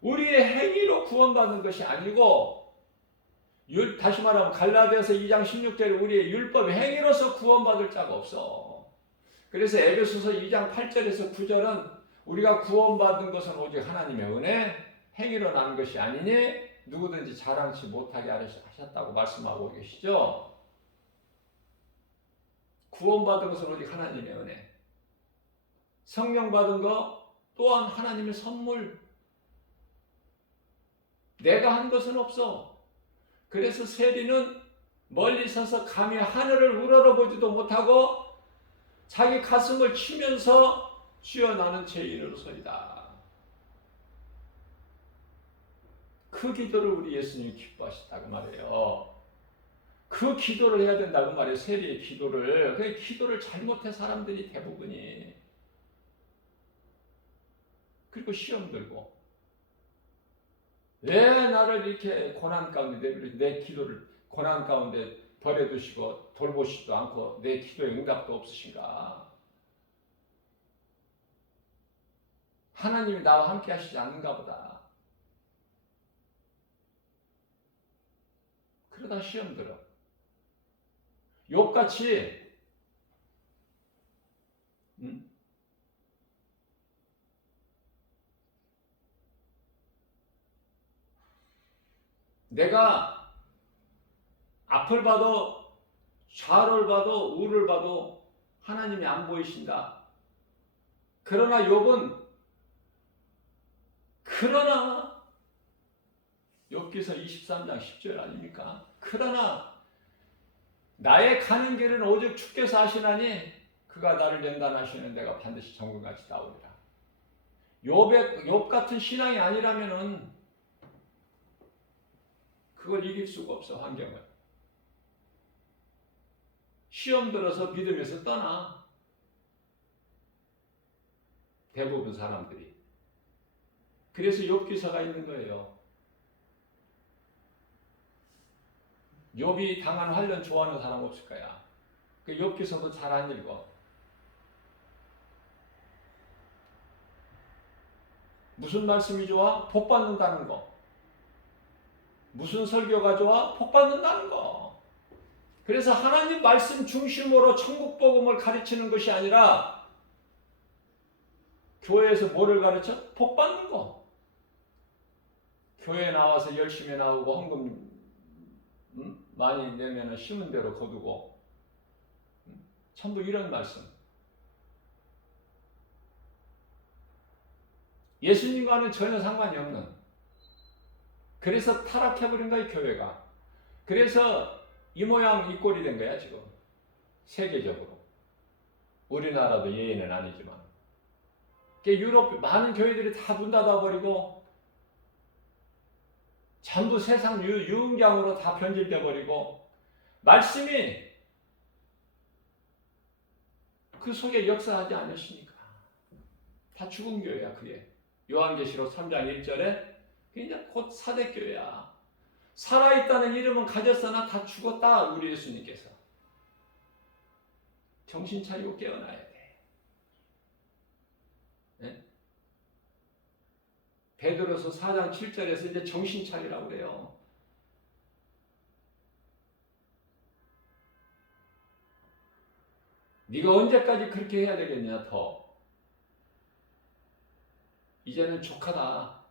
우리의 행위로 구원받는 것이 아니고 다시 말하면 갈라디아서 2장 16절에 우리의 율법의 행위로서 구원받을 자가 없어. 그래서 에베소서 2장 8절에서 9절은 우리가 구원받은 것은 오직 하나님의 은혜, 행위로 난 것이 아니니 누구든지 자랑치 못하게 하셨다고 말씀하고 계시죠. 구원받은 것은 오직 하나님의 은혜. 성령 받은 거 또한 하나님의 선물. 내가 한 것은 없어. 그래서 세리는 멀리 서서 감히 하늘을 우러러보지도 못하고 자기 가슴을 치면서 주여 나는 죄인으로소이다. 그 기도를 우리 예수님이 기뻐하셨다고 말해요. 그 그 기도를 해야 된다고 말이에요. 세리의 기도를. 그 기도를 잘못해 사람들이 대부분이. 그리고 시험 들고 왜 나를 이렇게 고난 가운데 내버려 내 기도를 고난 가운데 버려두시고 돌보시지도 않고 내 기도에 응답도 없으신가? 하나님이 나와 함께 하시지 않는가 보다. 그러다 시험 들어. 욥같이 내가 앞을 봐도 좌를 봐도 우를 봐도 하나님이 안 보이신다. 그러나 욥은 욥기서 23장 10절 아닙니까? 그러나 나의 가는 길은 오직 주께서 하시나니 그가 나를 연단하시는 내가 반드시 정금같이 나오리라. 욥 같은 신앙이 아니라면은 그걸 이길 수가 없어. 환경을 시험 들어서 믿음에서 떠나. 대부분 사람들이. 그래서 욥기서가 있는 거예요. 욥이 당한 환련 좋아하는 사람 없을 거야. 그 욥기서도 잘 안 읽어. 무슨 말씀이 좋아? 복 받는다는 거. 무슨 설교가 좋아? 복 받는다는 거. 그래서 하나님 말씀 중심으로 천국 복음을 가르치는 것이 아니라 교회에서 뭐를 가르쳐? 복 받는 거. 교회 나와서 열심히 나오고 헌금 많이 내면 심은 대로 거두고 전부 이런 말씀. 예수님과는 전혀 상관이 없는. 그래서 타락해버린 거야 교회가. 그래서 이 모양 이 꼴이 된 거야 지금. 세계적으로. 우리나라도 예외는 아니지만. 유럽 많은 교회들이 다 문 닫아버리고 전부 세상 유흥장으로 다 변질돼 버리고 말씀이 그 속에 역사하지 않으시니까 다 죽은 교회야. 그게 요한계시록 3장 1절에 이제 곧 사대교회야. 살아있다는 이름은 가졌으나 다 죽었다. 우리 예수님께서 정신 차리고 깨어나야 돼. 네? 베드로서 4장 7절에서 이제 정신 차리라고 그래요. 네가 언제까지 그렇게 해야 되겠냐 더. 이제는 족하다.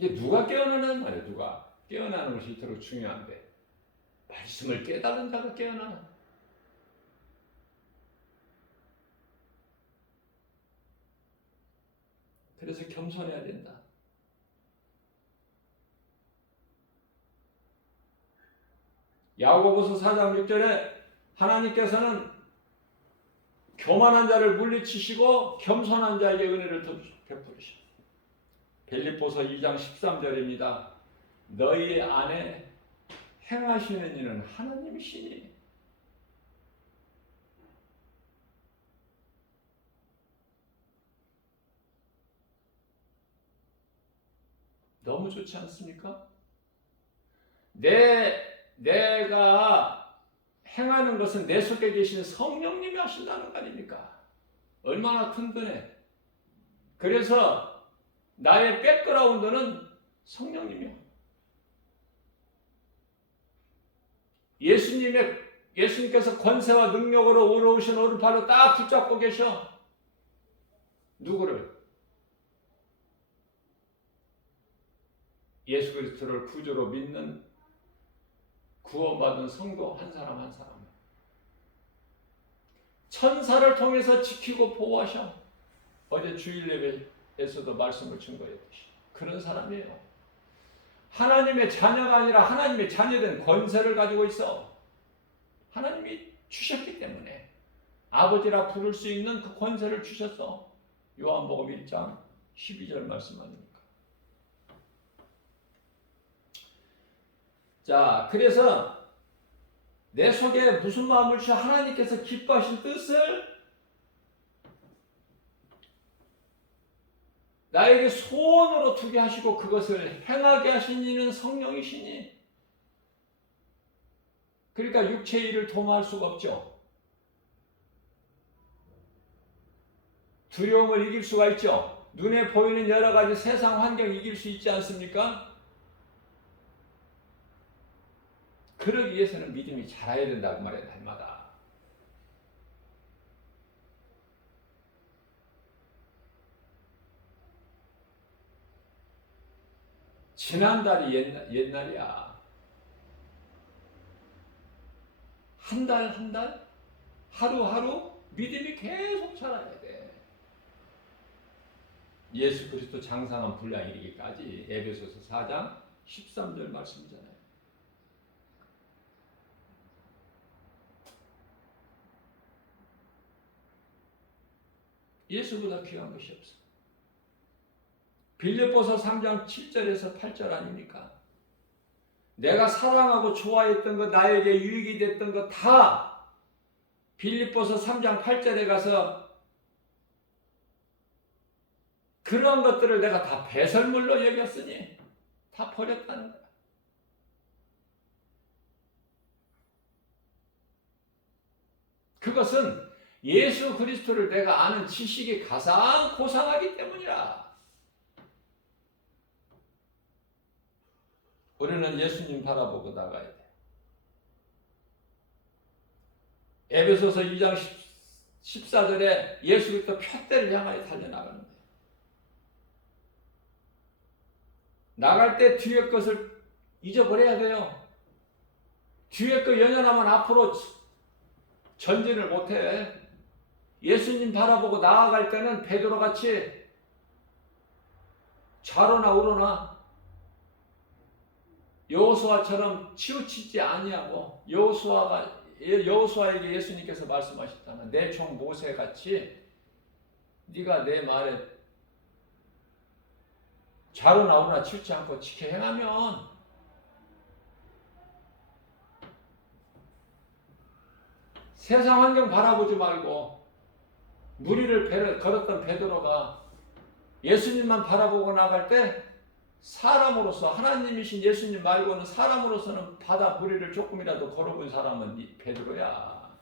이게 누가 깨어나는 말이에요. 누가 깨어나는 것이 이토록 중요한데 말씀을 깨달은 자가 깨어나는. 그래서 겸손해야 된다. 야고보서 4장 6절에 하나님께서는 교만한 자를 물리치시고 겸손한 자에게 은혜를 베푸시오. 빌립보서 2장 13절입니다. 너희 안에 행하시는 이는 하나님이시니. 너무 좋지 않습니까? 내가 행하는 것은 내 속에 계신 성령님이 하신다는 거 아닙니까? 얼마나 든든해. 그래서 나의 백그라운드는 성령님이요. 예수님께서 권세와 능력으로 오르신 오른팔로 딱 붙잡고 계셔. 누구를? 예수 그리스도를 구주로 믿는 구원받은 성도 한 사람 한 사람. 천사를 통해서 지키고 보호하셔. 어제 주일 예배에서도 말씀을 증거했듯이 그런 사람이에요. 하나님의 자녀가 아니라 하나님의 자녀된 권세를 가지고 있어. 하나님이 주셨기 때문에 아버지라 부를 수 있는 그 권세를 주셨어. 요한복음 1장 12절 말씀 아닙니까? 자, 그래서 내 속에 무슨 마음을 주셔 하나님께서 기뻐하신 뜻을 나에게 소원으로 두게 하시고 그것을 행하게 하신 이는 성령이시니, 그러니까 육체의 일을 도모할 수가 없죠. 두려움을 이길 수가 있죠. 눈에 보이는 여러 가지 세상 환경을 이길 수 있지 않습니까? 그러기 위해서는 믿음이 자라야 된다고 말해요, 날마다. 지난달이 옛날이야. 한 달 한 달, 하루하루 믿음이 계속 자라야 돼. 예수 그리스도 장상한 분량이 이르기까지. 에베소서 4장 13절 말씀이잖아요. 예수보다 귀한 것이 없어. 빌립보서 3장 7절에서 8절 아닙니까? 내가 사랑하고 좋아했던 것, 나에게 유익이 됐던 것 다 빌립보서 3장 8절에 가서 그런 것들을 내가 다 배설물로 여겼으니 다 버렸다는 거야. 그것은 예수 그리스도를 내가 아는 지식이 가장 고상하기 때문이라. 우리는 예수님 바라보고 나가야 돼. 에베소서 2장 14절에 예수 그리스도 푯대를 향하여 달려나가는 거예요. 나갈 때 뒤에 것을 잊어버려야 돼요. 뒤에 거 연연하면 앞으로 전진을 못해. 예수님 바라보고 나아갈 때는 베드로같이 좌로나 우로나 여호수아처럼 치우치지 아니하고, 여호수아에게 예수님께서 말씀하셨잖아. 내 종 모세같이 네가 내 말에 좌로나 우로나 치우치 않고 지켜 행하면 세상 환경 바라보지 말고, 무리를 걸었던 베드로가 예수님만 바라보고 나갈 때 사람으로서, 하나님이신 예수님 말고는 사람으로서는 바다 무리를 조금이라도 걸어본 사람은 베드로야.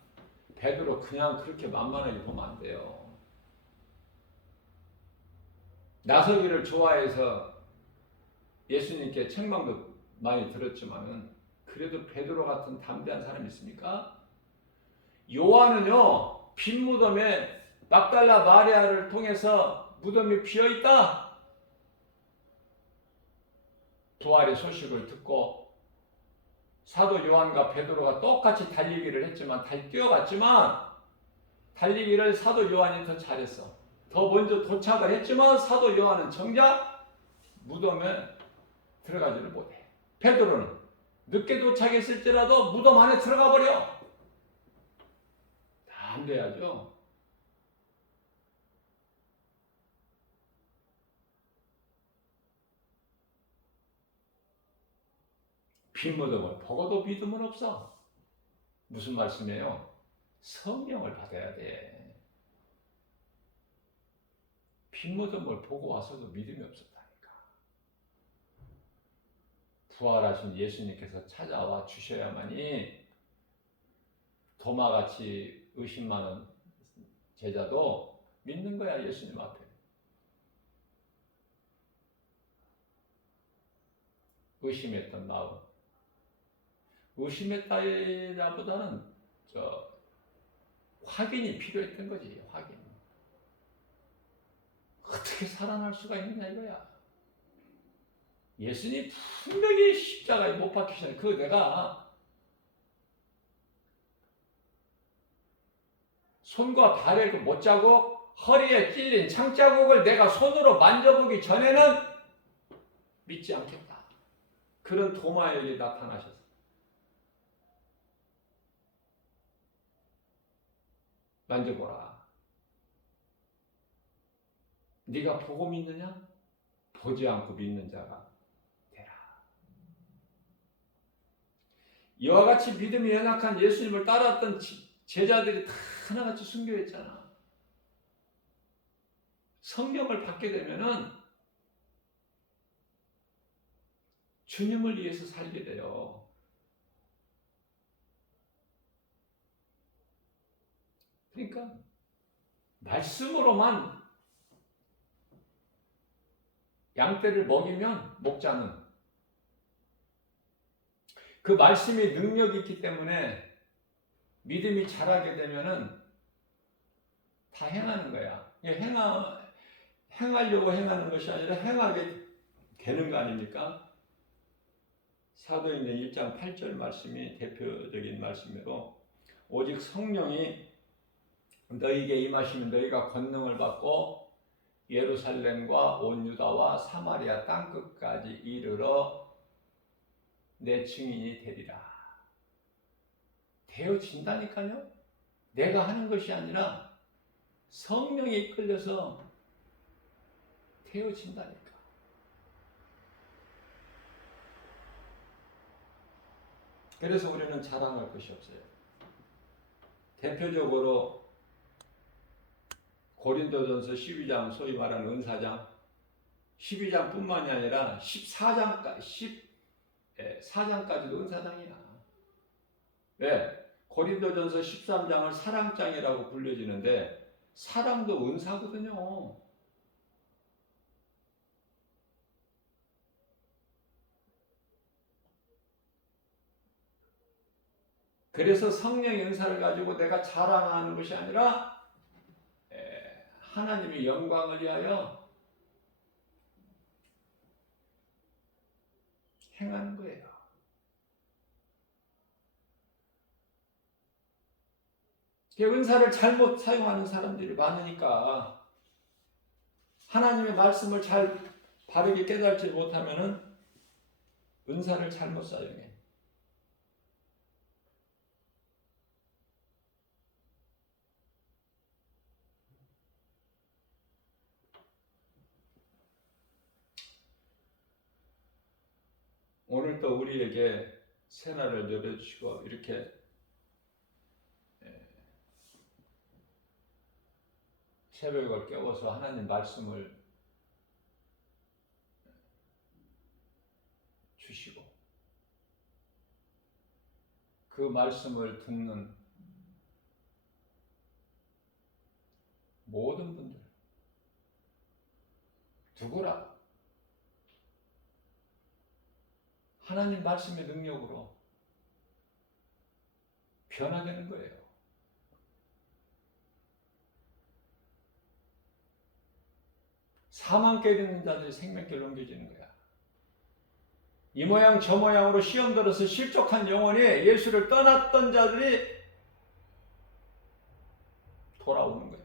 베드로 그냥 그렇게 만만하게 보면 안 돼요. 나서기를 좋아해서 예수님께 책망도 많이 들었지만은 그래도 베드로 같은 담대한 사람이 있습니까? 요한은요, 빈 무덤에 막달라 마리아를 통해서 무덤이 비어있다, 부활의 소식을 듣고 사도 요한과 베드로가 똑같이 달리기를 했지만, 뛰어갔지만 달리기를 사도 요한이 더 잘했어. 더 먼저 도착을 했지만 사도 요한은 정작 무덤에 들어가지를 못해. 베드로는 늦게 도착했을지라도 무덤 안에 들어가 버려. 다 안 돼야죠. 빈 무덤을 보고도 믿음은 없어. 무슨 말씀이에요? 성령을 받아야 돼. 빈 무덤을 보고 와서도 믿음이 없었다니까. 부활하신 예수님께서 찾아와 주셔야만이 도마같이 의심 많은 제자도 믿는 거야, 예수님 앞에. 의심했던 마음. 의심했다기보다는 확인이 필요했던 거지, 확인. 어떻게 살아날 수가 있느냐 이거야. 예수님 분명히 십자가에 못 박히셨는데, 그 내가 손과 발에 그 못자국, 허리에 찔린 창자국을 내가 손으로 만져보기 전에는 믿지 않겠다. 그런 도마에게 나타나셨어. 만져보라. 네가 보고 믿느냐? 보지 않고 믿는 자가 되라. 이와 같이 믿음이 연약한 예수님을 따랐던 제자들이 다 하나같이 순교했잖아. 성령을 받게 되면은 주님을 위해서 살게 돼요. 그러니까 말씀으로만 양떼를 먹이면 목자는 그 말씀이 능력이 있기 때문에 믿음이 자라게 되면은 다 행하는 거야. 행하려고 행하는 것이 아니라 행하게 되는 거 아닙니까? 사도행전 1장 8절 말씀이 대표적인 말씀으로 오직 성령이 너희에게 임하시면 너희가 권능을 받고 예루살렘과 온 유다와 사마리아 땅끝까지 이르러 내 증인이 되리라. 되어진다니까요. 내가 하는 것이 아니라 성령에 이끌려서 되어진다니까. 그래서 우리는 자랑할 것이 없어요. 대표적으로 고린도전서 12장 소위 말하는 은사장 12장뿐만이 아니라 14장까지도 은사장이야. 왜? 고린도전서 13장을 사랑장이라고 불려지는데 사랑도 은사거든요. 그래서 성령의 은사를 가지고 내가 자랑하는 것이 아니라 하나님의 영광을 위하여 행하는 거예요. 은사를 잘못 사용하는 사람들이 많으니까 하나님의 말씀을 잘 바르게 깨달지 못하면은 은사를 잘못 사용해. 오늘 또 우리에게 새날을 열어주시고 이렇게 새벽을 깨워서 하나님 말씀을 주시고 그 말씀을 듣는 모든 분들 누구라 하나님 말씀의 능력으로 변화되는 거예요. 사망길 있는 자들이 생명길로 옮겨지는 거야. 이 모양 저 모양으로 시험 들어서 실족한 영혼이 예수를 떠났던 자들이 돌아오는 거야.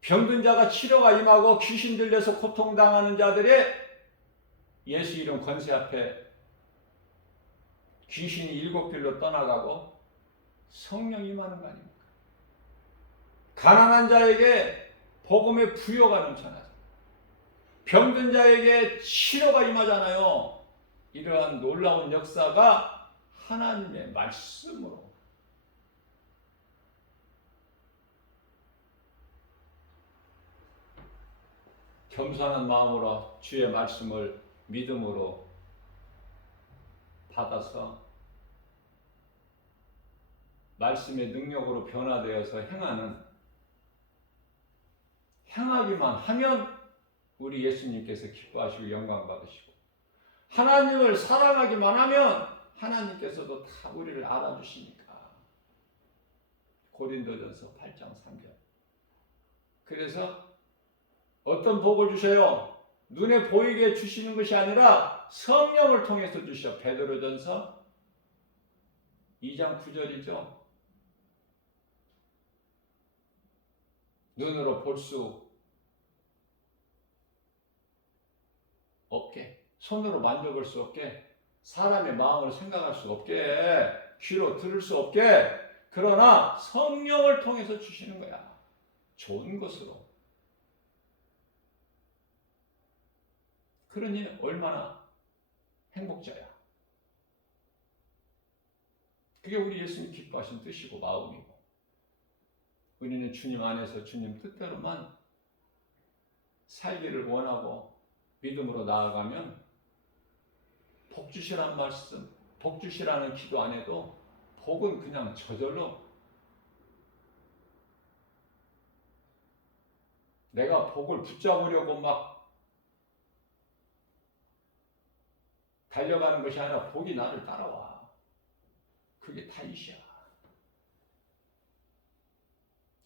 병든 자가 치료가 임하고 귀신 들려서 고통당하는 자들이 예수 이름 권세 앞에 귀신이 일곱 길로 떠나가고 성령이 임하는 거 아닙니까? 가난한 자에게 복음의 부여가 넘쳐나죠. 병든 자에게 치료가 임하잖아요. 이러한 놀라운 역사가 하나님의 말씀으로 겸손한 마음으로 주의 말씀을 믿음으로 받아서 말씀의 능력으로 변화되어서 행하기만 하면 우리 예수님께서 기뻐하시고 영광 받으시고 하나님을 사랑하기만 하면 하나님께서도 다 우리를 알아주시니까. 고린도전서 8장 3절. 그래서 어떤 복을 주셔요? 눈에 보이게 주시는 것이 아니라 성령을 통해서 주셔. 베드로전서 2장 9절이죠. 눈으로 볼 수 없게, 손으로 만져볼 수 없게, 사람의 마음으로 생각할 수 없게, 귀로 들을 수 없게, 그러나 성령을 통해서 주시는 거야. 좋은 것으로. 그러니 얼마나 행복자야. 그게 우리 예수님 기뻐하신 뜻이고 마음이고, 우리는 주님 안에서 주님 뜻대로만 살기를 원하고 믿음으로 나아가면 복 주시라는 말씀, 복 주시라는 기도 안 해도 복은 그냥 저절로, 내가 복을 붙잡으려고 막 달려가는 것이 아니라 복이 나를 따라와. 그게 다윗이야.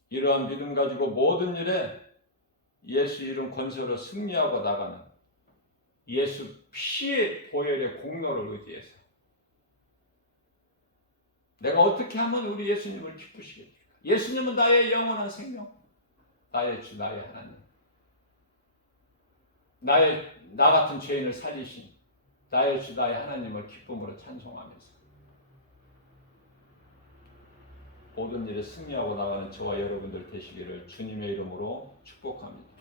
이러한 믿음 가지고 모든 일에 예수 이름 권세로 승리하고 나가는, 예수 피의 보혈의 공로를 의지해서 내가 어떻게 하면 우리 예수님을 기쁘시게 될까? 예수님은 나의 영원한 생명, 나의 주, 나의 하나님, 나 같은 죄인을 살리신 나의 주, 나의 하나님을 기쁨으로 찬송하면서 모든 일에 승리하고 나가는 저와 여러분들 되시기를 주님의 이름으로 축복합니다.